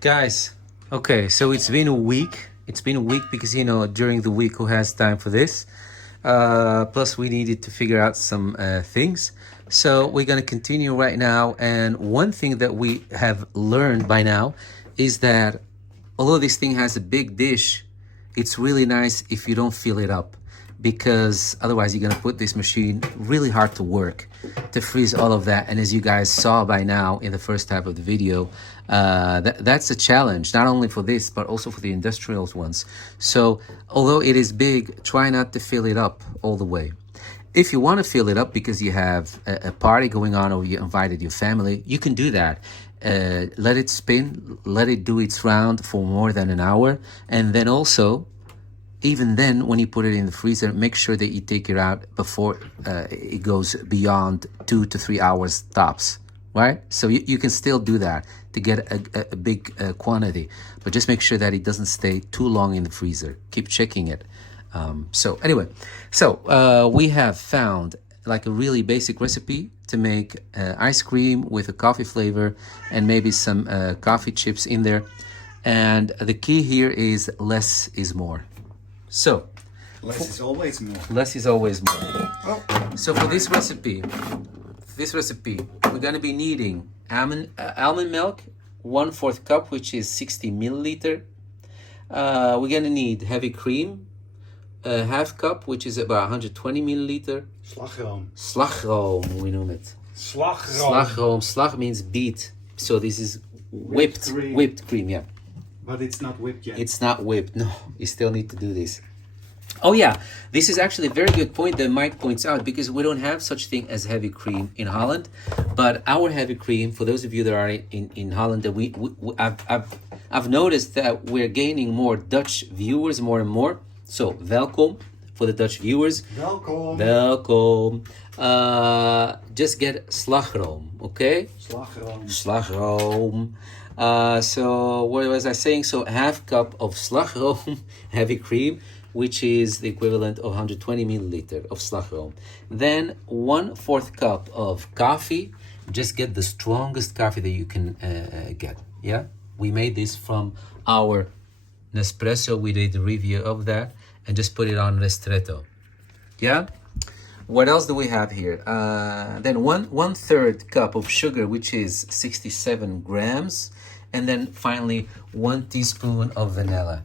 Guys, okay, so it's been a week. It's been a week because, during the week, who has time for this? Plus, we needed to figure out some things. So, we're going to continue right now. And one thing that we have learned by now is that although this thing has a big dish, it's really nice if you don't fill it up, because otherwise you're going to put this machine really hard to work to freeze all of that. And as you guys saw by now in the first half of the video, that's a challenge, not only for this but also for the industrial ones. So although it is big, try not to fill it up all the way. If you want to fill it up because you have a party going on or you invited your family, you can do that. Let it spin, let it do its round for more than an hour, and then also, even then, when you put it in the freezer, make sure that you take it out before it goes beyond 2 to 3 hours tops, right? So you can still do that to get a big quantity, but just make sure that it doesn't stay too long in the freezer. Keep checking it. So anyway, we have found like a really basic recipe to make ice cream with a coffee flavor and maybe some coffee chips in there. And the key here is less is more. So, Less is always more. less is always more. Oh, So for this recipe, we're gonna be needing almond milk, 1/4 cup, which is 60 milliliter. We're gonna need heavy cream, a half cup, which is about 120 milliliter. slagroom. Slagroom, we know it. Slagroom. Slagroom. Slag means beat. So this is whipped cream, yeah. But it's not whipped yet. It's not whipped. No, you still need to do this. Oh yeah, this is actually a very good point that Mike points out, because we don't have such thing as heavy cream in Holland. But our heavy cream, for those of you that are in Holland, that I've noticed that we're gaining more Dutch viewers more and more. So welcome for the Dutch viewers. Welkom. Welcome. Just get slagroom, okay? Slagroom. Slagroom. So what was I saying? So half cup of slagroom, heavy cream, which is the equivalent of 120 milliliter of slagroom. Then 1/4 cup of coffee. Just get the strongest coffee that you can get. Yeah, we made this from our Nespresso. We did a review of that, and just put it on ristretto. Yeah. What else do we have here? Then 1/3 cup of sugar, which is 67 grams. And then finally, 1 teaspoon of vanilla.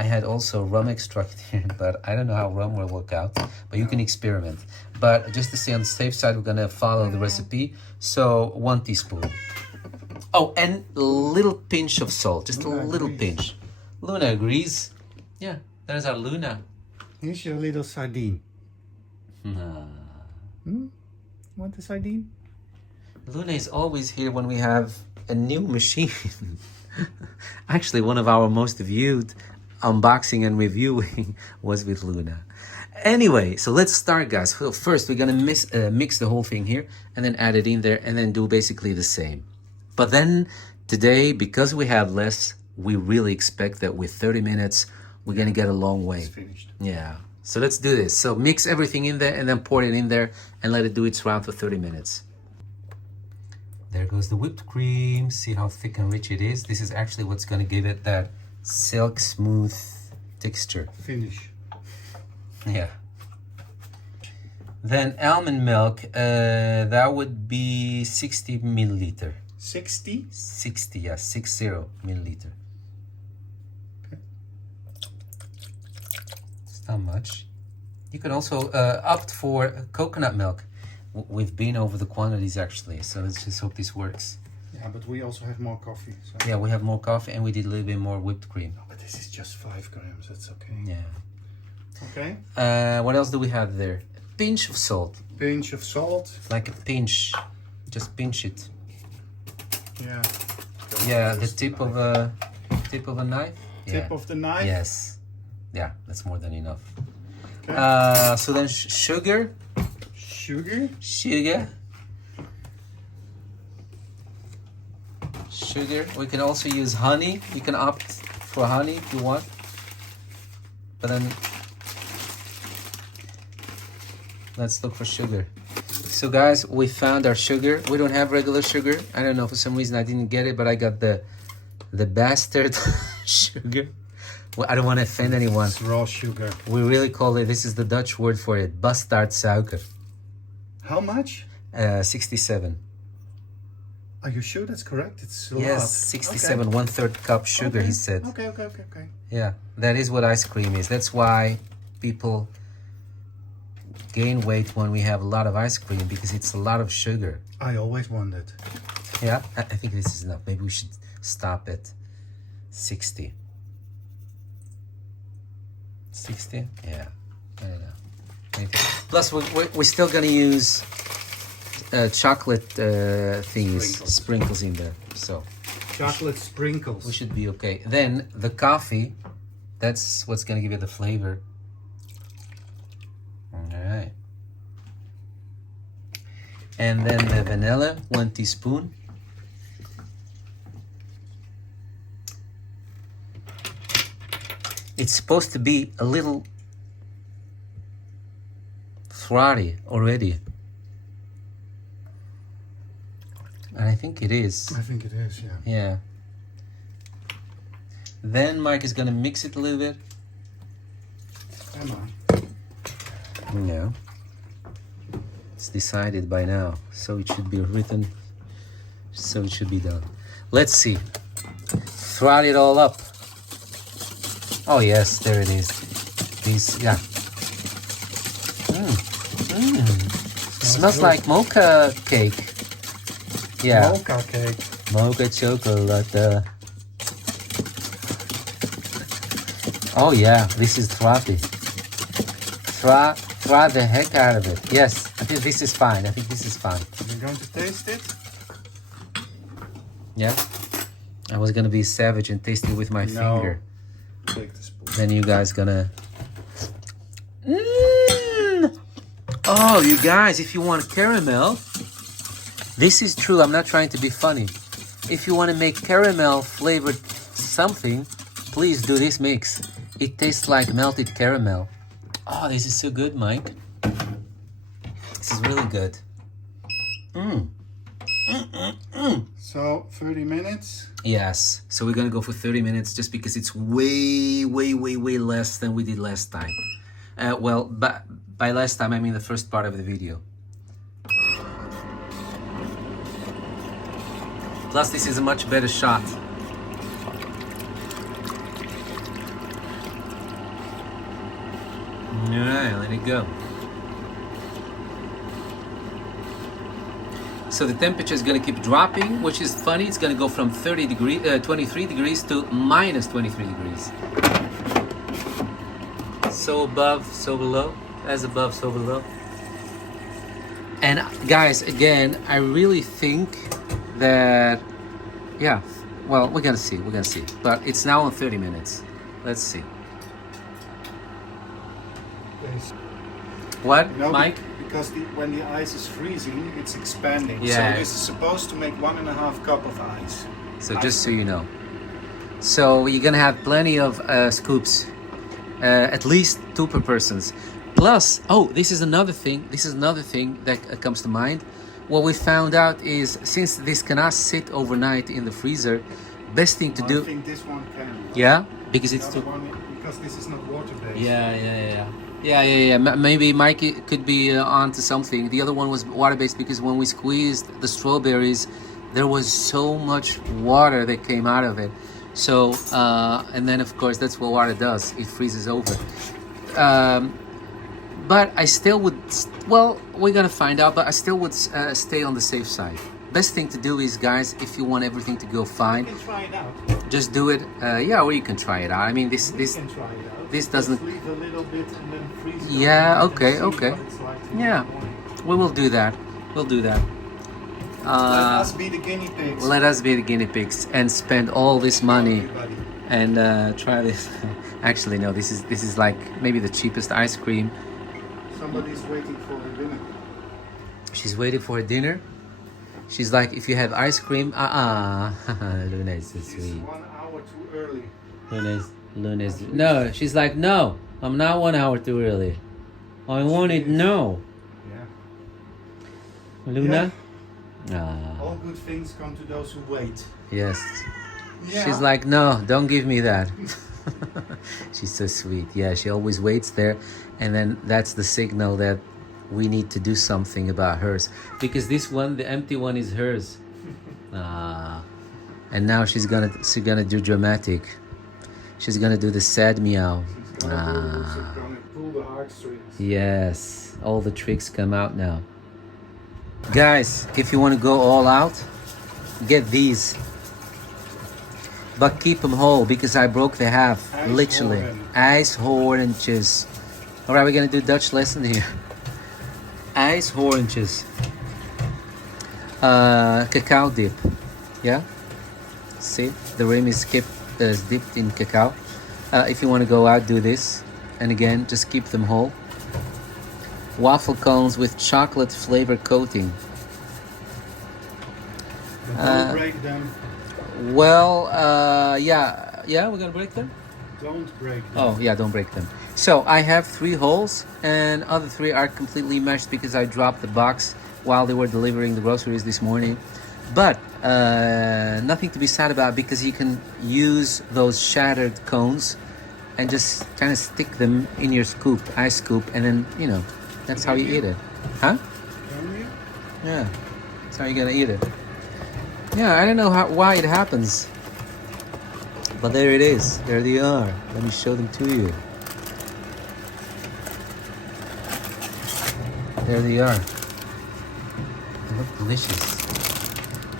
I had also rum extract here, but I don't know how rum will work out. But you can experiment. But just to stay on the safe side, we're going to follow the recipe. So 1 teaspoon. Oh, and a little pinch of salt. Just a little pinch. Luna agrees. Yeah, there's our Luna. Here's your little sardine. Want a sardine? Luna is always here when we have a new machine. Actually, one of our most viewed unboxing and reviewing was with Luna. Anyway, so let's start, guys. So first, we're gonna mix the whole thing here and then add it in there and then do basically the same. But then today, because we have less, we really expect that with 30 minutes, we're gonna get a long way. It's finished. Yeah. So let's do this. So mix everything in there and then pour it in there and let it do its round for 30 minutes. There goes the whipped cream. See how thick and rich it is? This is actually what's going to give it that silk smooth texture. Finish. Yeah. Then almond milk, that would be 60 milliliter. 60? 60, yeah, 60 milliliter. Okay. It's not much. You can also opt for coconut milk. We've been over the quantities actually, so let's just hope this works. Yeah, but we also have more coffee. So. Yeah, we have more coffee and we did a little bit more whipped cream. Oh, but this is just 5 grams. That's okay. Yeah. Okay. What else do we have there? A pinch of salt. Pinch of salt. Like a pinch. Just pinch it. Yeah. Yeah, the tip of a knife. Tip of the knife. Yes. Yeah, that's more than enough. Okay. So then sugar. Sugar. Sugar. We can also use honey. You can opt for honey if you want. But then let's look for sugar. So guys, we found our sugar. We don't have regular sugar. I don't know, for some reason I didn't get it, but I got the bastard sugar. Well, I don't want to offend anyone. It's raw sugar. We really call it, this is the Dutch word for it, bastardsuiker. How much? 67. Are you sure that's correct? It's a lot. Yes, 67, 1/3 cup sugar, Okay. he said. Okay. Yeah, that is what ice cream is. That's why people gain weight when we have a lot of ice cream, because it's a lot of sugar. I always wondered. Yeah, I think this is enough. Maybe we should stop at 60. 60? Yeah, I don't know. Plus, we're still gonna use chocolate thingies, sprinkles in there. So Chocolate sprinkles. we should be okay. Then the coffee, that's what's gonna give it the flavor. All right. And then the vanilla, 1 teaspoon. It's supposed to be a little frothy already. And I think it is. I think it is, yeah. Yeah. Then Mike is gonna mix it a little bit. Am I? Yeah. It's decided by now, so it should be written, so it should be done. Let's see. Froth it all up. Oh yes, there it is. These, yeah. Smells good. like mocha cake. Yeah. Mocha cake. Mocha chocolate. Oh yeah, this is frothy. Froth the heck out of it. Yes, I think this is fine. I think this is fine. You're going to taste it? Yeah. I was gonna be savage and taste it with my finger. Take the spoon. Then you guys gonna. Oh, you guys, if you want caramel, this is true. I'm not trying to be funny. If you want to make caramel flavored something, please do this mix. It tastes like melted caramel. Oh, this is so good, Mike. This is really good. So 30 minutes. Yes. So we're gonna go for 30 minutes just because it's way less than we did last time. Well, by last time I mean the first part of the video. Plus, this is a much better shot. Alright, let it go. So the temperature is going to keep dropping, which is funny. It's going to go from 23 degrees to minus 23 degrees. So above, so below. As above, so below. And guys, again, I really think that, yeah, well, we're going to see. We're going to see. But it's now on 30 minutes. Let's see. Yes. What, No, Mike? Because when the ice is freezing, it's expanding. Yeah. So this is supposed to make 1.5 cup of ice. So just so you know. So you're gonna have plenty of scoops, at least 2 per persons. Plus, oh, this is another thing. This is another thing that comes to mind. What we found out is, since this cannot sit overnight in the freezer, best thing to I do. think this one can. Yeah, because The it's other too. one, because this is not water based. Yeah. Maybe Mike could be onto something. The other one was water-based because when we squeezed the strawberries, there was so much water that came out of it. So, and then of course that's what water does. It freezes over. But I still would, well, we're gonna find out, but I still would stay on the safe side. Best thing to do is, guys, if you want everything to go fine, You can try it out. just do it. Yeah, or you can try it out. I mean, You can try it out. this Just doesn't. leave a little bit and then freeze it. Yeah, overnight okay, and see okay. what it's like tomorrow Yeah. morning. We will do that. We'll do that. Let us be the guinea pigs. Let us be the guinea pigs and spend all this money Everybody. and try this. Actually, no. This is like maybe the cheapest ice cream. Somebody's waiting for the dinner. She's waiting for her dinner. She's like, if you have ice cream, Luna is so It's sweet. 1 hour too early. Luna's. No, she's like, no, I'm not 1 hour too early. I want it now. Yeah. Luna? Ah, All good things come to those who wait. yes. Yeah. She's like, no, don't give me that. She's so sweet. Yeah, she always waits there. And then that's the signal that we need to do something about hers. Because this one, the empty one, is hers. Ah. And now she's gonna do dramatic. She's gonna do the sad meow. Gonna pull the heartstrings. Yes, all the tricks come out now. Guys, if you want to go all out, get these. But keep them whole because I broke the half, literally. IJshoorntjes. All right, we're gonna do Dutch lesson here. IJshoorntjes. Cacao dip. Yeah. See, the rim is dipped in cacao. If you want to go out, do this. And again, just keep them whole. Waffle cones with chocolate flavor coating. Don't break them. Well, yeah, we're gonna break them. Don't break them. Oh, yeah, don't break them. So I have 3 holes, and other 3 are completely meshed because I dropped the box while they were delivering the groceries this morning. But nothing to be sad about because you can use those shattered cones and just kind of stick them in your ice scoop, and then, that's how you eat it. Huh? Yeah, that's how you're gonna eat it. Yeah, I don't know why it happens. But there it is. There they are. Let me show them to you. There they are. They look delicious.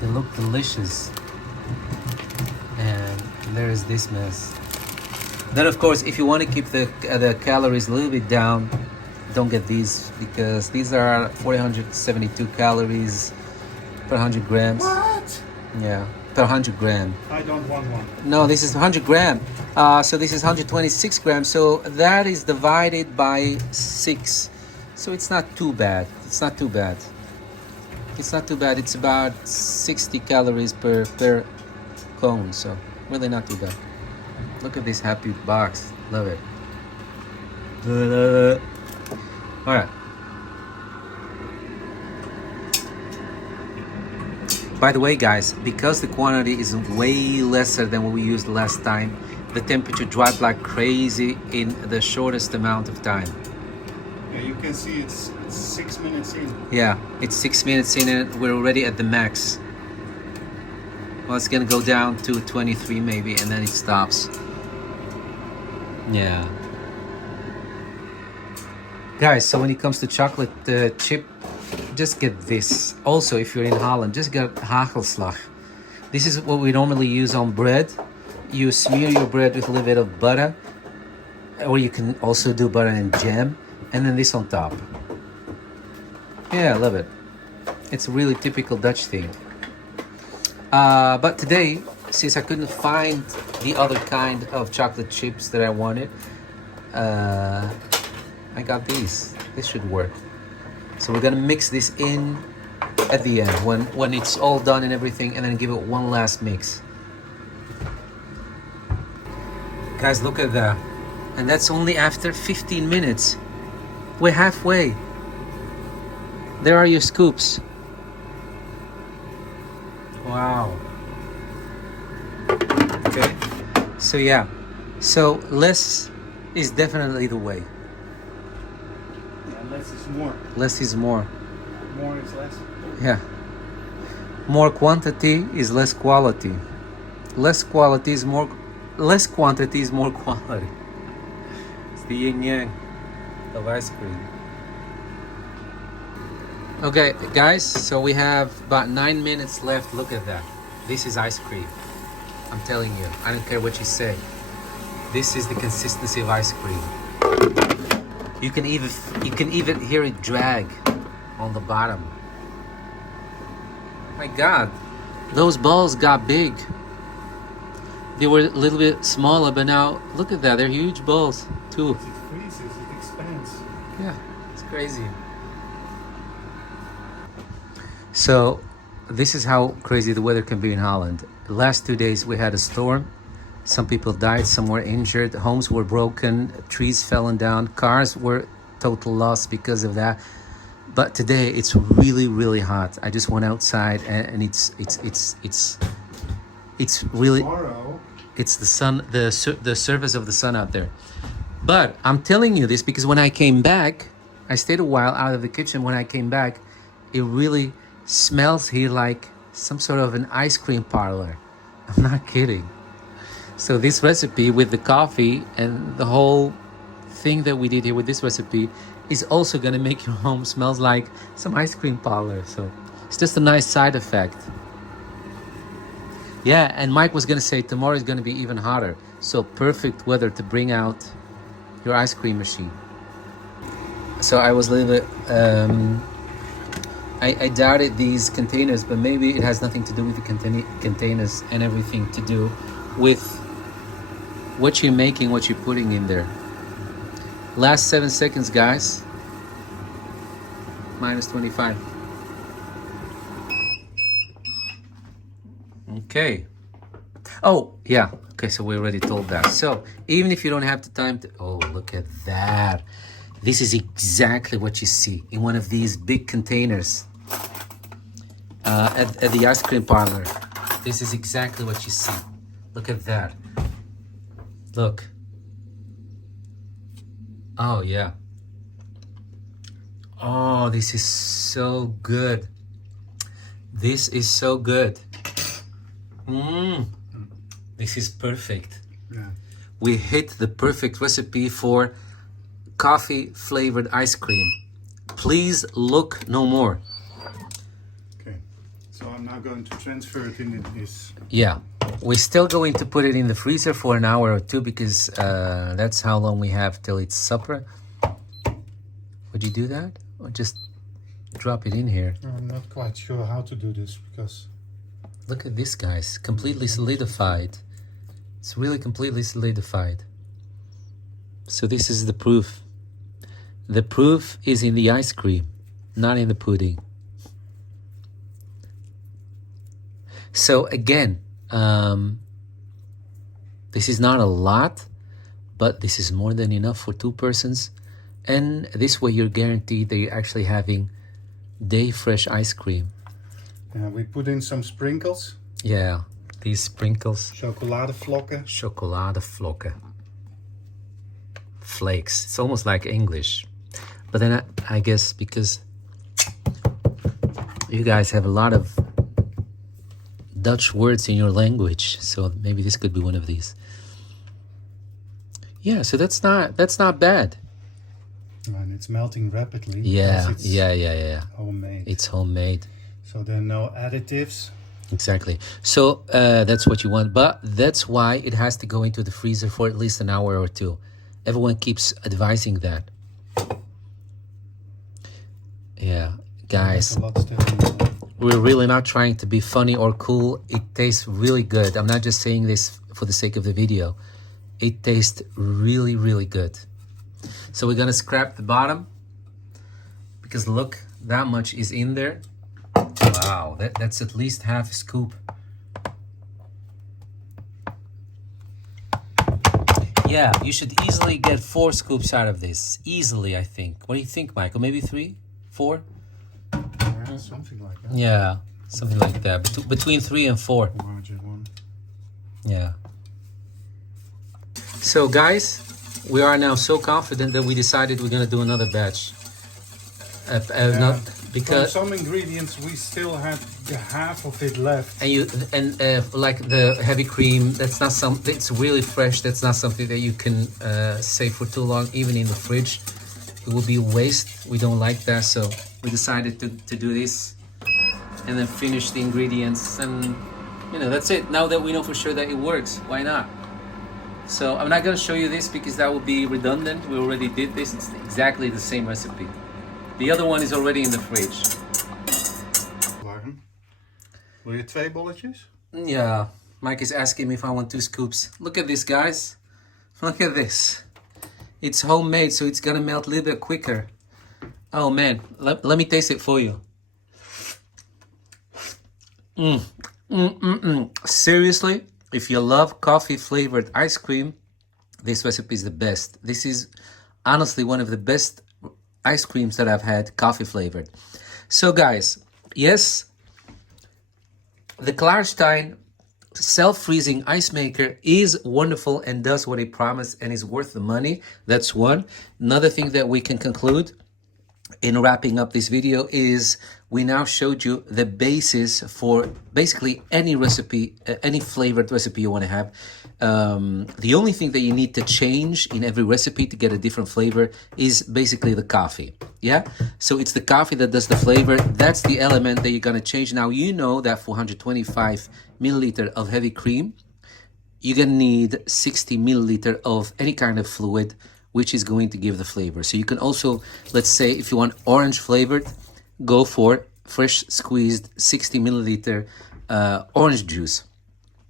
They look delicious. And there is this mess. Then of course, if you want to keep the calories a little bit down, don't get these because these are 472 calories per 100 grams. What? Yeah, per 100 gram. I don't want one. No, this is 100 gram. So this is 126 grams. So that is divided by 6. So it's not too bad. It's not too bad. It's not too bad. It's about 60 calories per cone. So really not too bad. Look at this happy box. Love it. All right. By the way, guys, because the quantity is way lesser than what we used last time, the temperature dropped like crazy in the shortest amount of time. Yeah, you can see it's 6 minutes in. Yeah, it's 6 minutes in and we're already at the max. Well, it's gonna go down to 23 maybe, and then it stops. Yeah. Guys, so when it comes to chocolate chip, just get this. Also, if you're in Holland, just get hagelslag. This is what we normally use on bread. You smear your bread with a little bit of butter, or you can also do butter and jam, and then this on top. Yeah, I love it. It's a really typical Dutch thing. But today, since I couldn't find the other kind of chocolate chips that I wanted, I got these. This should work. So we're gonna mix this in at the end when it's all done and everything, and then give it one last mix. Guys, look at that. And that's only after 15 minutes. We're halfway. There are your scoops. Wow. Okay. So yeah. So less is definitely the way. Yeah, less is more. Less is more. More is less. Yeah. More quantity is less quality. Less quality is more. Less quantity is more quality. It's the yin yang of ice cream. Okay, guys, so we have about 9 minutes left. Look at that. This is ice cream. I'm telling you, I don't care what you say. This is the consistency of ice cream. You can even hear it drag on the bottom. My God, those balls got big. They were a little bit smaller, but now look at that. They're huge balls too. It freezes, it expands. Yeah, it's crazy. So this is how crazy the weather can be in Holland. The last 2 days we had a storm. Some people died, some were injured, homes were broken, trees fallen down, cars were total loss because of that. But today it's really, really hot. I just went outside and it's really, Tomorrow, it's the sun, the surface of the sun out there. But I'm telling you this because when I came back, I stayed a while out of the kitchen. When I came back, it really smells here like some sort of an ice cream parlor. I'm not kidding. So this recipe with the coffee and the whole thing that we did here with this recipe is also gonna make your home smells like some ice cream parlor. So it's just a nice side effect. Yeah, and Mike was gonna say tomorrow is gonna be even hotter. So perfect weather to bring out your ice cream machine. So I was a little bit, I doubted these containers, but maybe it has nothing to do with the containers and everything to do with what you're making, what you're putting in there. Last 7 seconds, guys. Minus 25. Okay. Oh, yeah. Okay, so we already told that. So even if you don't have the time to... Oh, look at that. This is exactly what you see in one of these big containers at the ice cream parlor. This is exactly what you see. Look at that. Look. Oh, yeah. Oh, this is so good. This is so good. This is perfect. yeah. We hit the perfect recipe for coffee flavored ice cream. Please look no more. Okay. So I'm now going to transfer it into this. Yeah, we're still going to put it in the freezer for an hour or two because that's how long we have till it's supper. Would you do that? Or just drop it in here? I'm not quite sure how to do this because... Look at this, guys. Completely solidified. It's really completely solidified. So this is the proof. The proof is in the ice cream, not in the pudding. So again, this is not a lot, but this is more than enough for 2 persons. And this way you're guaranteed that you're actually having day fresh ice cream. we put in some sprinkles. Yeah, these sprinkles. Chocoladevlokken. Chocoladevlokken. Flakes. It's almost like English. But then I guess because you guys have a lot of Dutch words in your language, so maybe this could be one of these. Yeah, so that's not bad. And it's melting rapidly. Yeah, because it's yeah. homemade. It's homemade. So there are no additives. Exactly. So that's what you want. But that's why it has to go into the freezer for at least an hour or two. Everyone keeps advising that. Yeah, guys, There's a lot still in there. we're really not trying to be funny or cool. It tastes really good. I'm not just saying this for the sake of the video. It tastes really, really good. So we're gonna scrap the bottom because look, that much is in there. Wow, that's at least half a scoop. Yeah, you should easily get 4 scoops out of this. Easily, I think. What do you think, Michael? Maybe 3? 4? Yeah, something like that. Yeah, something like that. Between 3 and 4. Larger one. Yeah. So guys, we are now so confident that we decided we're gonna do another batch. Not From because some ingredients we still had the half of it left. and like the heavy cream, that's not something. It's really fresh. That's not something that you can save for too long, even in the fridge. It will be a waste. We don't like that, so we decided to do this and then finish the ingredients, and that's it. Now that we know for sure that it works, why not? So I'm not gonna show you this because that would be redundant. We already did this. It's exactly the same recipe. The other one is already in the fridge. Warm. Wil je 2 bolletjes? Yeah, Mike is asking me if I want 2 scoops. Look at this, guys. Look at this. It's homemade, so it's gonna melt a little bit quicker. Oh man, let me taste it for you. Seriously, if you love coffee flavored ice cream, this recipe is the best. This is honestly one of the best ice creams that I've had coffee flavored. So guys, yes, the Klarstein self-freezing ice maker is wonderful and does what it promised and is worth the money. That's one. Another thing that we can conclude in wrapping up this video is we now showed you the basis for basically any recipe, any flavored recipe you want to have. The only thing that you need to change in every recipe to get a different flavor is basically the coffee. Yeah, so it's the coffee that does the flavor. That's the element that you're going to change. Now you know that for 125 milliliter of heavy cream, you're going to need 60 milliliter of any kind of fluid, which is going to give the flavor. So you can also, let's say if you want orange flavored, go for fresh squeezed 60 milliliter orange juice.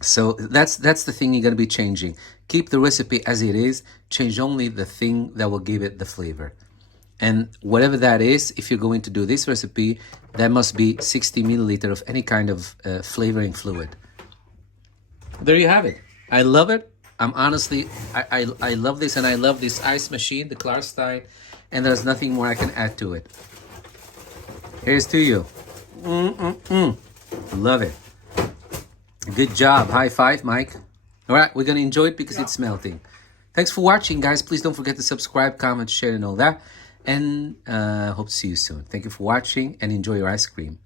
So that's the thing you're going to be changing. Keep the recipe as it is, change only the thing that will give it the flavor. And whatever that is, if you're going to do this recipe, that must be 60 milliliter of any kind of flavoring fluid. There you have it. I love it. I'm honestly, I love this, and I love this ice machine, the Klarstein, and there's nothing more I can add to it. Here's to you. Love it. Good job. High five, Mike. All right, we're going to enjoy it because it's melting. Thanks for watching, guys. Please don't forget to subscribe, comment, share, and all that. And hope to see you soon. Thank you for watching, and enjoy your ice cream.